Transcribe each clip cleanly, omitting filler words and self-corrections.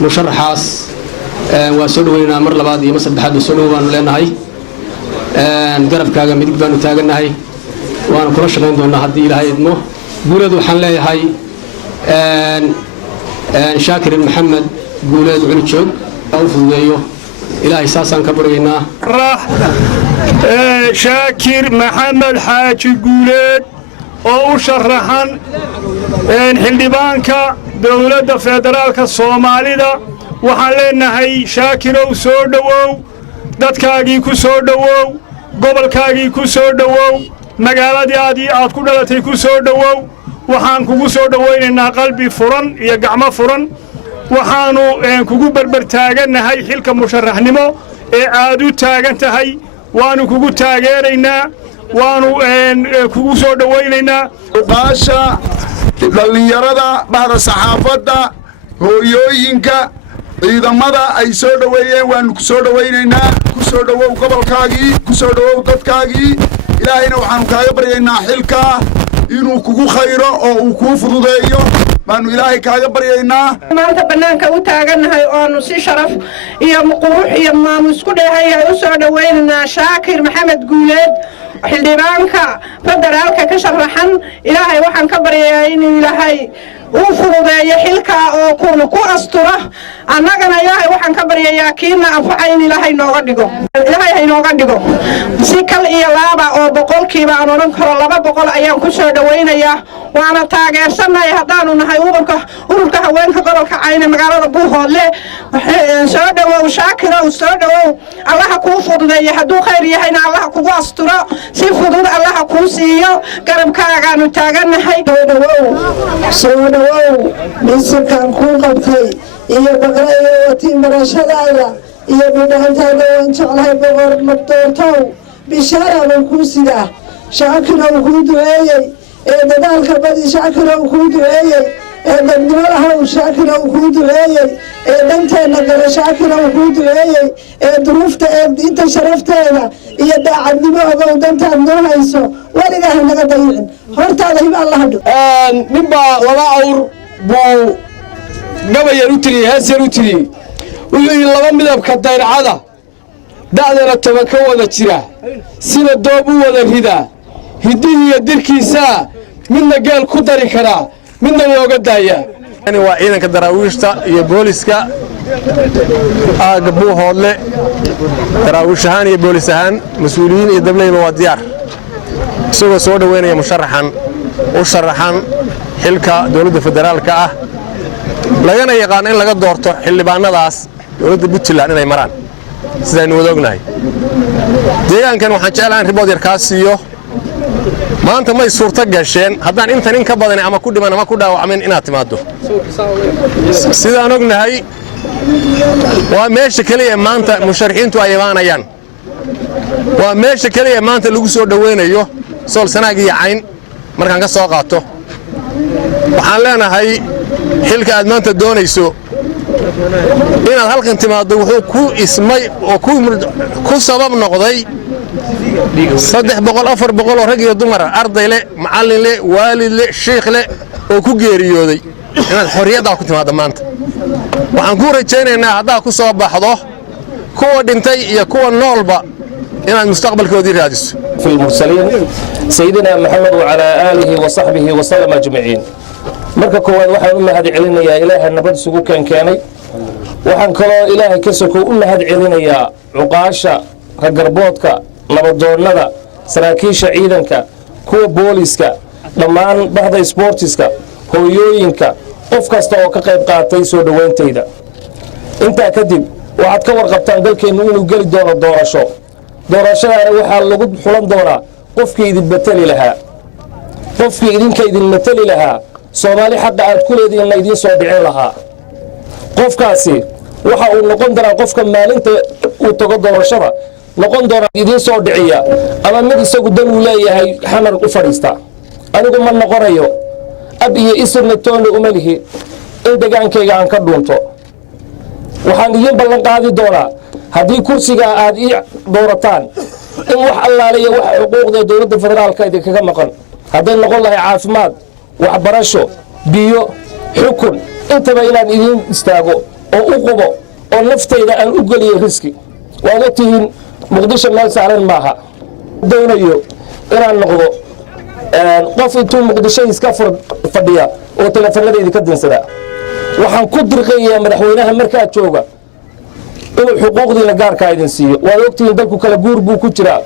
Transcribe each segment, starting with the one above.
musharaxaas waa soo dhaweynaa mar labaad iyo mar saddexaad soo dhawaanu leenahay garabkaaga midig baanu taaganahay waana kula shaqayn doonaa haddii ilaahay idmo guuleed waxaan leeyahay shaakir maxamed guuleed culujoog u fududeeyo ilaahay saasaan ka baryaynaa shaakir maxamed xaaji guuleed oo u sharaxan xildhibaanka dowladda federaalka Soomaalida waxaan leenahay shaakirow soo dhawow dadkaagii ku soo dhawow gobolkaagii ku soo dhawow magaaladii aad ku dhalatay ku soo dhawow waxaan kugu soo dhawaynaynaa qalbi furan iyo gacmo furan waxaanu kugu barbar taaganahay xilka musharaxnimo ee aad u taagan tahay waanu kugu taageeraynaa waanu kugu soo dhawaynaynaa uqaasha dhalinyarada bahda saxaafadda hooyooyinka ciidamada ay soo dhaweeyeen waanu ku soo dhawaynaynaa ku soo dhawow gobolkaagii ku soo dhawow dadkaagii ilaahayna waxaanu kaaga baryaynaa xilka inuu kugu khayro oo uu kuu fududeeyo baanu ilaahay kaaga baryaynaa maanta banaanka u taaganahay oonu si sharaf iyo qurux iyo maamus ku dheehay u soo dhawaynaynaa shaakir maxamed guuleed xildhibaanka federaalka ka sharaxan ilaahay waxaan ka baryayaa inuu ilaahay uu fududeeyo xilka oo ku astura annagana ilaahay waxaan ka baryayaa kiina anfaca in ilaahay nooga dhigo ilaahay nooga dhigo si kal iyo laaba oo boqolkiiba aan oran karo 200 ayaan ku soo dhawaynayaa waana taageersanahay haddaanu nahay ururka haweenka gobolka Cayne magaalada Buuhoodle soo dhawow shaakir oo soo dhawow allaha kuu fududeeyo hadduu khayr yahayna allaha kugu asturo si fudud allaha kuu siiyo garabkaagaanu taaganahay soo dhawow miiskan kuu qabtay iyo baqrayo watiin barashadaada iyo bidhaantaada waan jeclahay boqor magdoortow bishaaraan kuu sidaa shaakir oo kuu duceeyey ee dadaalka badi shaakir oo kuu duceeyey ee dadnimadaha shaakir oo kuu duceeyey ee danteena gala shaakir oo kuu duceeyey ee duruufta ee diinta sharafteeda iyo daacadnimo ogow dantaad noo hayso weligaa naga dayicin hortaada hiba allah hadho ninbaa laba awr buu gabayar u tiri heesar u tiri wuxuu laba midabka dayracada da'dana 10 ka wada jira sida doob u wada rida hidihiya dirkiisa midna geel ku dari kara midna looga daaya ani waa ciidanka daraawiishta iyo booliska Buuhoodle daraawiishahan iyo boolisahan mas'uuliyiin iyo dableyba waa diyaar isagoo soo dhaweynaya musharaxan u sharaxan xilka dowladda federaalka ah lagana yaqaan in laga doorto xildhibaanadaas dowladda Puntland inay maraan sidaynu wada ognahay deegaankan waxaan jeclaan ribood yar ka siiyo maanta may suurta gasheen haddaan intan in ka badan ama ku dhiman ama ku dhaawacmin inaad timaado sidaan ognahay waa meesha kaliya maanta musharaxiintu ay imaanayaan waa meesha kaliya maanta lagu soo dhaweynayo sool sanaag iyo cayn markaan ka soo qaato waxaan leenahay xilka aad maanta doonayso inaad halkan timaado wuxuu ku ismay oo ku sabab noqday 300-400 oo rag iyo dumar arday leh macallin leh waalid leh sheekh leh oo ku geeriyooday inaad xorriyadda ku timaado maanta waxaan ku rajaynaynaa haddaa ku soo baxdo kuwa dhintay iyo kuwa noolba inaad mustaqbalkoodii raadiso في المرسلين سيدنا محمد وعلى آله وصحبه وسلم أجمعين marka koowaad waxaan u mahad celinayaa ilaahay nabad sugu keenay waxaan kaloo ilaahay ka soo u mahad celinayaa cuqaasha ragarboodka nabadoonnada saraakiisha ciidanka kuwa booliska dhammaan bahda sportiska hooyooyinka qof kasta oo ka qayb qaatay soo dhaweyntayda intaa kadib waxaad ka warqabtaan dalkeennu inuu geli doono doorashadaana waxaa lagu xulan doonaa qofkii idin matali lahaa qofkii idinka idin matali lahaa Soomaali xaqa aad ku leediin la idin soo dhicin lahaa qofkaasi waxa uu noqon doonaa qofka maalinta uu tago doorashada noqon doona idin soo dhiciya ama mid isagu dan uu leeyahay xamar u fadhiista anigu ma noqonayo ab iyo isirna toona uma lihi in degaankayga aan ka dhuunto waxaan idin ballan qaadi doonaa haddii kursiga aad ii doorataan in wax allaaliya wax xuquuqda dowladda federaalka idinkaga maqan hadday noqon lahay caafimaad waxbarasho biyo xukun intaba inaan idin istaago oo u qubo oo naftayda aan u geliyo riski waad ogtihiin muqdisho meel saaran maaha doonayo inaan noqdo qof intuu muqdisho iska fadhiya oo teleefanadayda ka dinsada waxaan ku dirqayaa madaxweynaha markaa jooga inuu xuquuqdiina gaarkaa idin siiyo waad ogtihiin dalku kala guur buu ku jiraa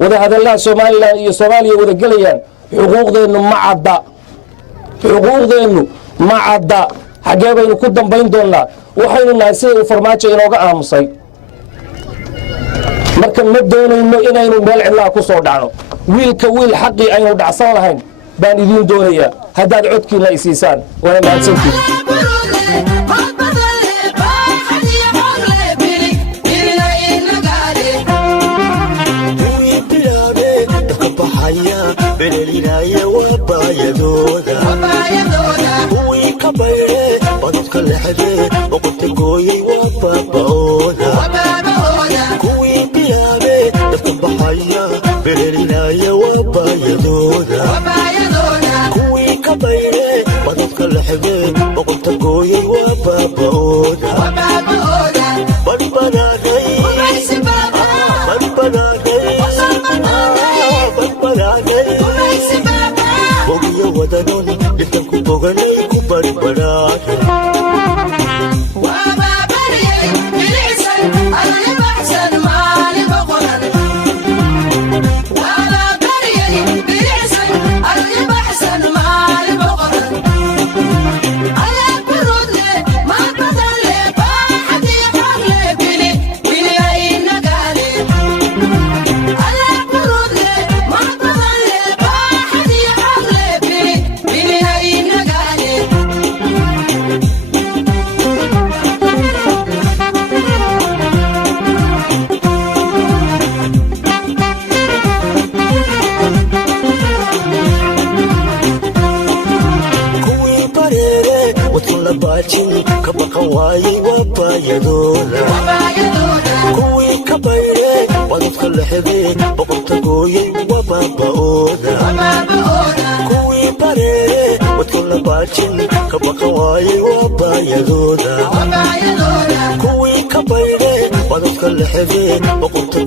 wada hadallada Soomaaliland iyo Soomaaliya wada galayaan xuquuqdeenu ma cadda xagee baynu ku dambayn doonaa waxaynu nahay sida farmaajo inooga aamusay marka ma doonayno inaynu meel cidlaa ku soo dhacno wiilka wiil xaqii aynu dhacsan lahayn baan idiin doonayaa haddaad codkiina i siisaan waana mahadsantihiin بليلايا وبايدودا ويكبيري بدك لحدي وقلت قوي وبابودا كوي بيابي تطبحيا بليلايا وبايدودا كوي كبيري بدك لحدي وقلت قوي وبابودا بالبناني Bogiyo wadanon intan ku boganay ku barbaraada Waba bariyay bilisan alla baxsan maali boqoran Waba bariyay bilisan alla baxsan maali boqoran Ala kurudle ma badale ba hadi qarle bili bili ay nagale Ala kurudle ma badale ba hadi qarle bili bili ay nagale Kuwi barere wutula bajin kabaqan waayi wabayadooda Kuwi kabayre wadadka lexdee boqorta gooyay wababaooda Kuwi barere wutula bajin kabaqan waayi wabayadooda Kuwi kabayre wadadka lexdee boqorta